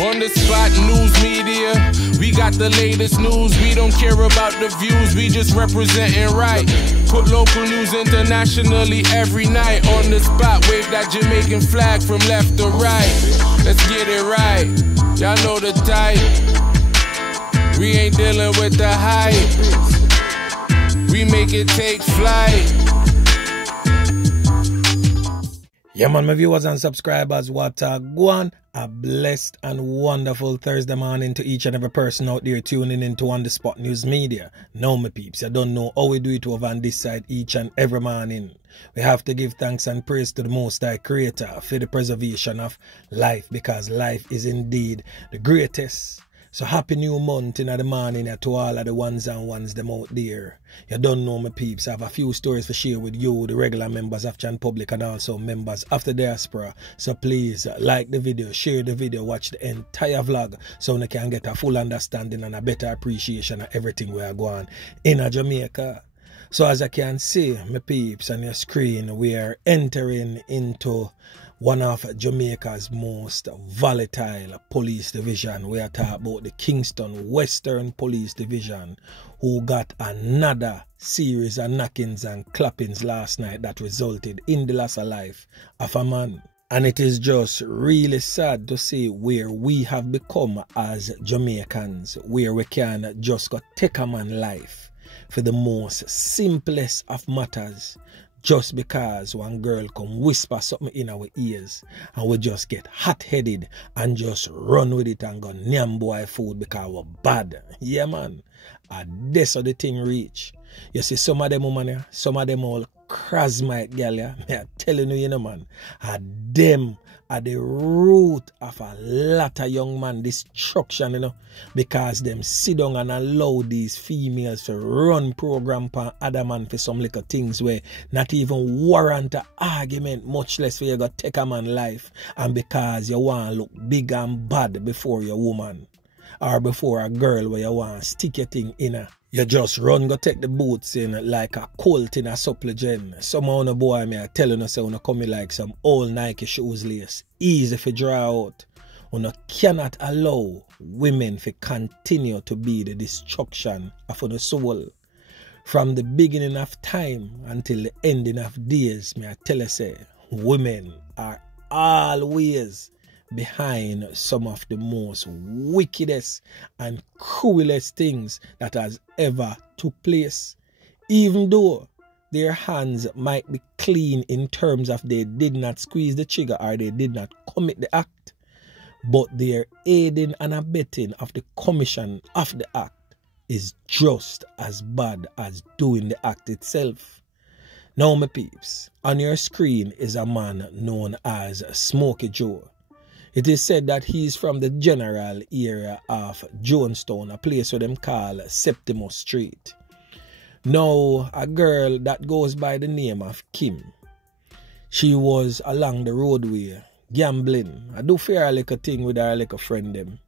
On the spot news media, we got the latest news. We don't care about the views, we just representing right. Put local news internationally every night. On the spot, wave that Jamaican flag from left to right. Let's get it right, y'all know the type. We ain't dealing with the hype, we make it take flight. Yeah man, my viewers and subscribers, what a go on. A blessed and wonderful Thursday morning to each and every person out there tuning into On The Spot News Media. Now my peeps, you don't know how we do it over on this side each and every morning. We have to give thanks and praise to the Most High Creator for the preservation of life, because life is indeed the greatest. So happy new month in the morning to all of the ones and ones them out there. You don't know my peeps, I have a few stories to share with you, the regular members of Chan Public and also members of the diaspora. So please like the video, share the video, watch the entire vlog so you can get a full understanding and a better appreciation of everything we are going in Jamaica. So as I can see, my peeps, on your screen, we are entering into one of Jamaica's most volatile police division. We are talking about the Kingston Western Police Division, who got another series of knockings and clappings last night that resulted in the loss of life of a man. And it is just really sad to see where we have become as Jamaicans, where we can just go take a man's life for the most simplest of matters, just because one girl come whisper something in our ears and we just get hot-headed and just run with it and go nyam boy food because we're bad. Yeah man, and that's how the thing reach. You see some of them women, some of them all crasmite gal, yeah, me are telling you, you know man, and them are the root of a lot of young man destruction, you know, because them sit down and allow these females to run program for other man for some little things where not even warrant an argument, much less for you go take a man life, and because you want to look big and bad before your woman or before a girl where you want to stick your thing in her. You just run go take the boots in like a colt in a supplement. Some of the boy me are telling us you come in like some old Nike shoes lace. Easy for draw out. You cannot allow women to continue to be the destruction of the soul. From the beginning of time until the ending of days, me I tell you say, women are always behind some of the most wickedest and cruelest things that has ever took place. Even though their hands might be clean in terms of they did not squeeze the trigger or they did not commit the act, but their aiding and abetting of the commission of the act is just as bad as doing the act itself. Now my peeps, on your screen is a man known as Smokey Joe. It is said that he is from the general area of Jonestown, a place where them call Septimus Street. Now, a girl that goes by the name of Kim, she was along the roadway gambling. I do fear a little thing with her little friend them.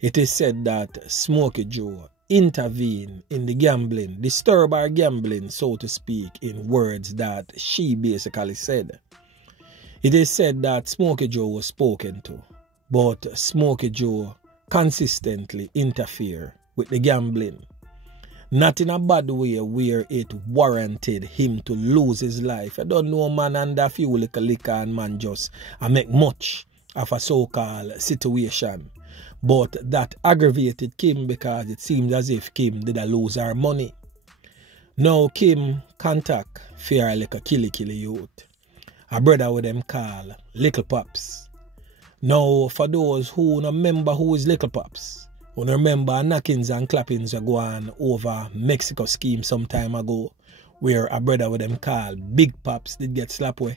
It is said that Smokey Joe intervened in the gambling, disturb her gambling, so to speak, in words that she basically said. It is said that Smokey Joe was spoken to, but Smokey Joe consistently interfered with the gambling. Not in a bad way where it warranted him to lose his life. I don't know man under a few little liquor and man just make much of a so-called situation. But that aggravated Kim because it seemed as if Kim did lose her money. Now Kim contact for her like a killy youth. A brother with them call Likkle Pops. Now, for those who don't remember who is Likkle Pops, who don't remember knockings and clappings were going over Mexico scheme some time ago, where a brother with them call Big Pops did get ClapWeh.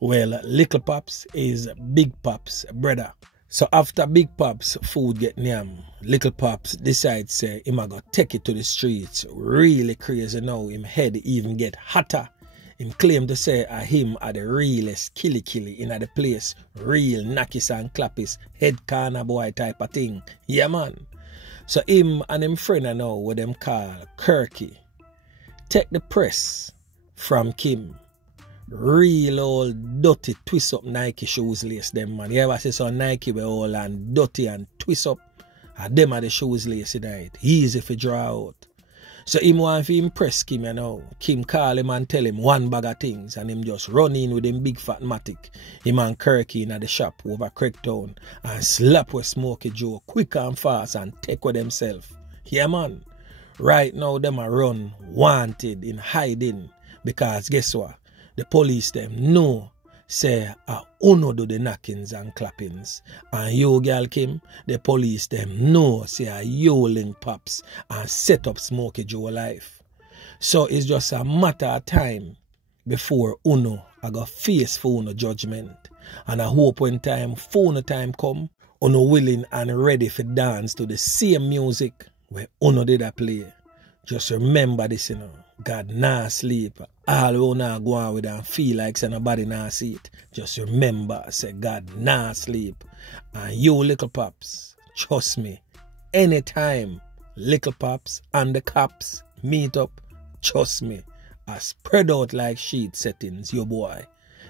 Well, Likkle Pops is Big Pops' brother. So after Big Pops food get nyam, Likkle Pops decides say him a go take it to the streets. Really crazy now, him head even get hotter. Him claim to say him are the realest killy in the place. Real knockis and clappis, head corner boy type of thing. Yeah man. So him and him friend now what them call Kirky take the press from Kim. real old dirty twist up Nike shoes lace them, man. You ever see some Nike with all and dirty and twist up? And them are the shoes lace in it. Easy for draw out. So him want to impress Kim, you know. Kim call him and tell him one bag of things, and him just run in with him big fat matic. Him and Kirky in at the shop over Craigtown and slap with Smokey Joe quick and fast and take with themselves. Yeah, man. Right now, them are run wanted in hiding because guess what? The police them know say uno do the knockings and clappings, and you girl Kim, the police them know say you link pops and set up Smokey Joe life. So it's just a matter of time before uno I got face for uno judgment, and I hope when time come uno willing and ready for dance to the same music where uno did I play. Just remember this, you know. God nah sleep. All who nah go on with and feel like say nobody nah see it. Just remember, say God nah sleep. And you little pops, trust me, anytime little pops and the cops meet up, trust me, I spread out like sheet settings, your boy.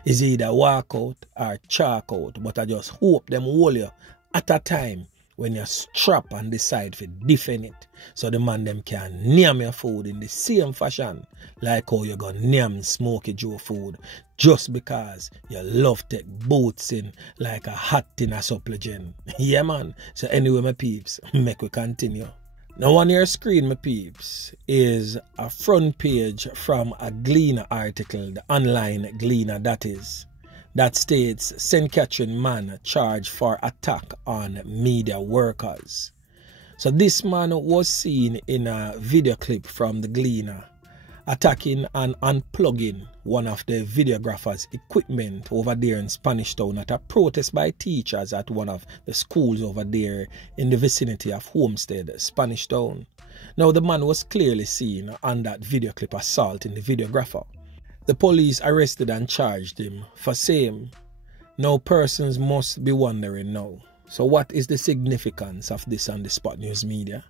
Is either walk out or chalk out, but I just hope them hold you at a time when you strap and decide to defend it. So the man them can name your food in the same fashion like how you gonna name Smokey Joe food just because you love take boots in like a hot tin of supplement. Yeah, man. So anyway, my peeps, make we continue. Now on your screen, my peeps, is a front page from a Gleaner article, the online Gleaner that states St. Catherine man charged for attack on media workers. So this man was seen in a video clip from the Gleaner attacking and unplugging one of the videographer's equipment over there in Spanish Town at a protest by teachers at one of the schools over there in the vicinity of Homestead, Spanish Town. Now the man was clearly seen on that video clip assaulting the videographer. The police arrested and charged him for same. Now persons must be wondering now. So what is the significance of this on the Spot News Media?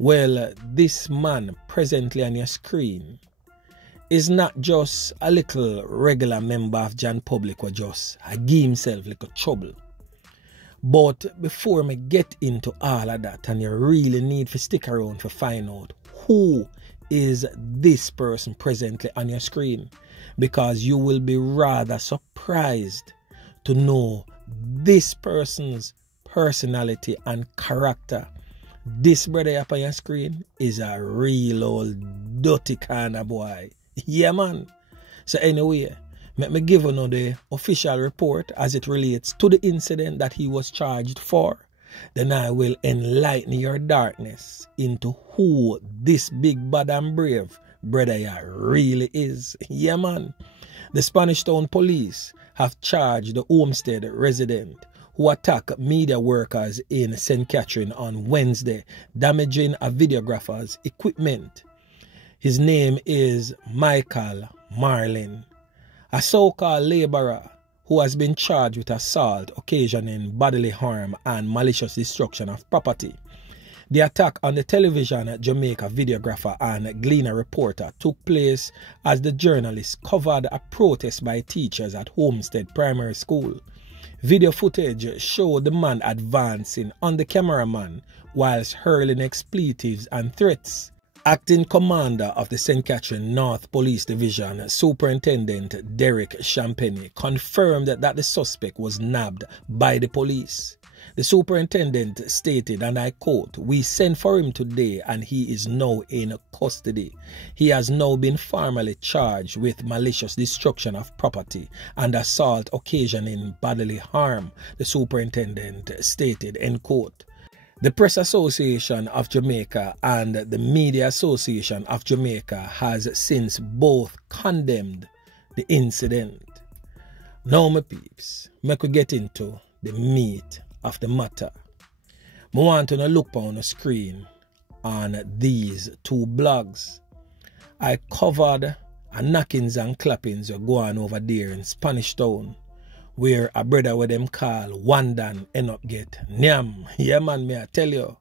Well, this man presently on your screen is not just a little regular member of Jan Public or just give himself like a trouble. But before me get into all of that, and you really need to stick around to find out who is this person presently on your screen, because you will be rather surprised to know this person's personality and character. This brother up on your screen is a real old dirty kind of boy. Yeah, man. So anyway, let me give you the official report as it relates to the incident that he was charged for. Then I will enlighten your darkness into who this big bad and brave brother really is. Yeah, man. The Spanish Town police have charged the Homestead resident who attacked media workers in St. Catherine on Wednesday, damaging a videographer's equipment. His name is Michael Marlin, a so-called laborer who has been charged with assault occasioning bodily harm and malicious destruction of property. The attack on the television Jamaica videographer and Gleaner reporter took place as the journalist covered a protest by teachers at Homestead Primary School. Video footage showed the man advancing on the cameraman whilst hurling expletives and threats. Acting Commander of the St. Catherine North Police Division, Superintendent Derek Champagne, confirmed that the suspect was nabbed by the police. The superintendent stated, and I quote, "We sent for him today and he is now in custody. He has now been formally charged with malicious destruction of property and assault occasioning bodily harm," the superintendent stated, end quote. The Press Association of Jamaica and the Media Association of Jamaica has since both condemned the incident. Now, my peeps, make we get into the meat of the matter. I want to look on the screen on these two blogs. I covered a knockings and clappings are going over there in Spanish Town, where a brother with them call Wandan end up get Nyam. Yeah, man, me I tell you,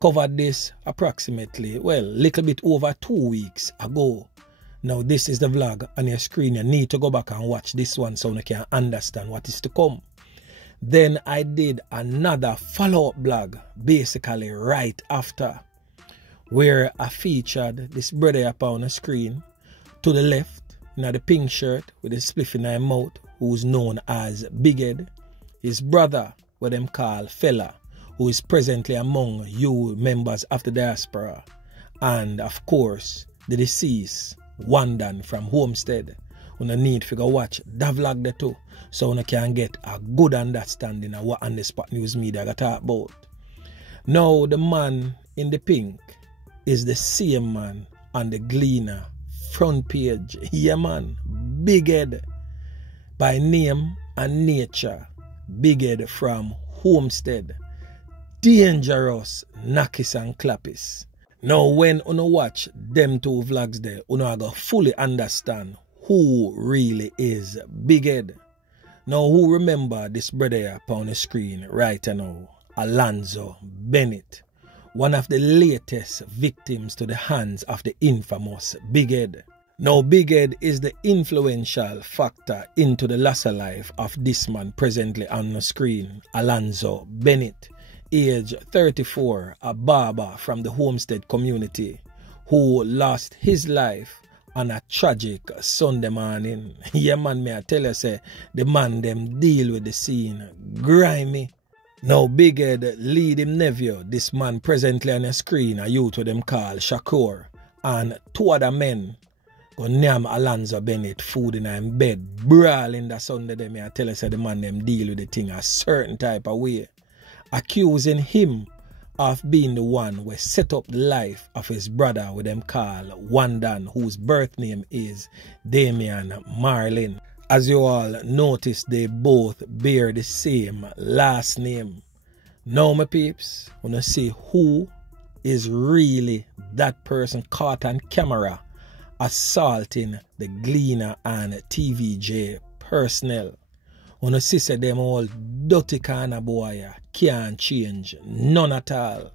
covered this approximately, well, little bit over 2 weeks ago. Now this is the vlog on your screen. You need to go back and watch this one so you can understand what is to come. Then I did another follow-up vlog basically right after, where I featured this brother up on the screen to the left in the pink shirt with a spliff in his mouth, who's known as Big Head. His brother, what them call Fella, who is presently among you members of the diaspora. And of course, the deceased, Wandan from Homestead. You need to go watch that vlog there too, so you can get a good understanding of what on the Spot News Media got talk about. Now the man in the pink is the same man on the Gleaner front page. Yeah man, Big Head by name and nature. Big Head from Homestead. Dangerous Nakis and Clappis. Now when you watch them two vlogs there, you go fully understand who really is Big Head. Now who remember this brother here on the screen right now? Alonzo Bennett. One of the latest victims to the hands of the infamous Big Head. Now Big Head is the influential factor into the loss of life of this man presently on the screen, Alonzo Bennett, age 34, a barber from the Homestead community, who lost his life on a tragic Sunday morning. Yeah man, may I tell you, say, the man them deal with the scene grimy. Now Big Head lead him nephew, this man presently on the screen, a youth with them call Shakur, and two other men go name Alonzo Bennett food in him bed, brawling that Sunday. They may I tell you, say, the man them deal with the thing a certain type of way, accusing him of being the one who set up the life of his brother with them call Wandan, whose birth name is Damian Marlin. As you all notice, they both bear the same last name. Now my peeps, wanna see who is really that person caught on camera assaulting the Gleaner and TVJ personnel. Wanna see say them all dirty kind of boy can't change, none at all.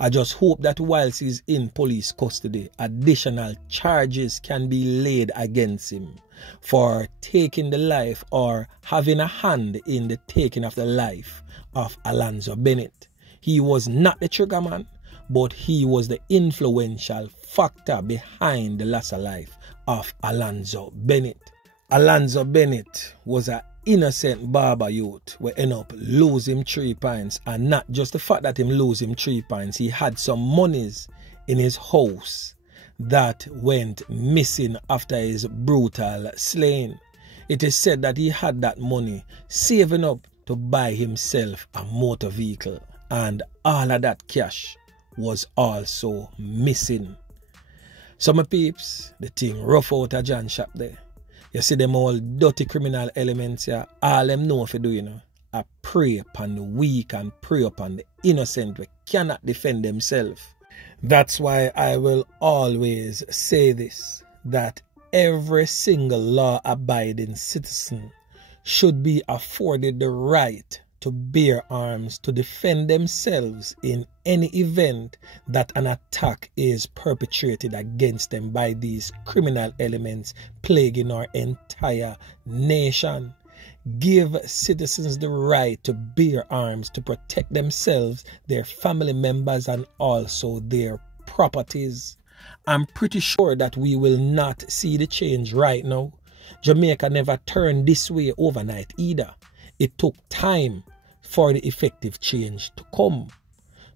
I just hope that whilst he's in police custody, additional charges can be laid against him for taking the life or having a hand in the taking of the life of Alonzo Bennett. He was not the triggerman, but he was the influential factor behind the loss of life of Alonzo Bennett. Alonzo Bennett was an innocent barber youth who end up losing 3 pints, and not just the fact that him losing 3 pints, he had some monies in his house that went missing after his brutal slaying. It is said that he had that money saving up to buy himself a motor vehicle, and all of that cash was also missing. So my peeps, the thing rough out of John shop there. You see them all dirty criminal elements here. All them know if you do, you know, I prey upon the weak and prey upon the innocent who cannot defend themselves. That's why I will always say this, that every single law-abiding citizen should be afforded the right to bear arms to defend themselves in any event that an attack is perpetrated against them by these criminal elements plaguing our entire nation. Give citizens the right to bear arms to protect themselves, their family members, and also their properties. I'm pretty sure that we will not see the change right now. Jamaica never turned this way overnight either. It took time for the effective change to come.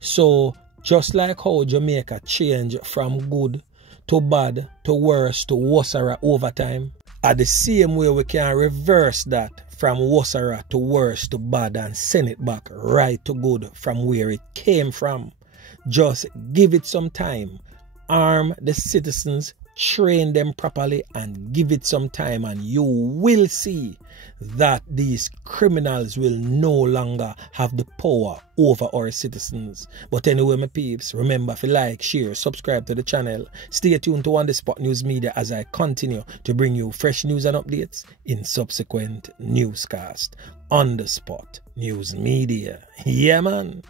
So just like how Jamaica changed from good to bad to worse to worser over time, at the same way we can reverse that from worser to worse to bad and send it back right to good from where it came from. Just give it some time. Arm the citizens, train them properly, and give it some time, and you will see that these criminals will no longer have the power over our citizens. But anyway, my peeps, remember to like, share, subscribe to the channel. Stay tuned to On The Spot News Media as I continue to bring you fresh news and updates in subsequent newscasts. On The Spot News Media. Yeah, man.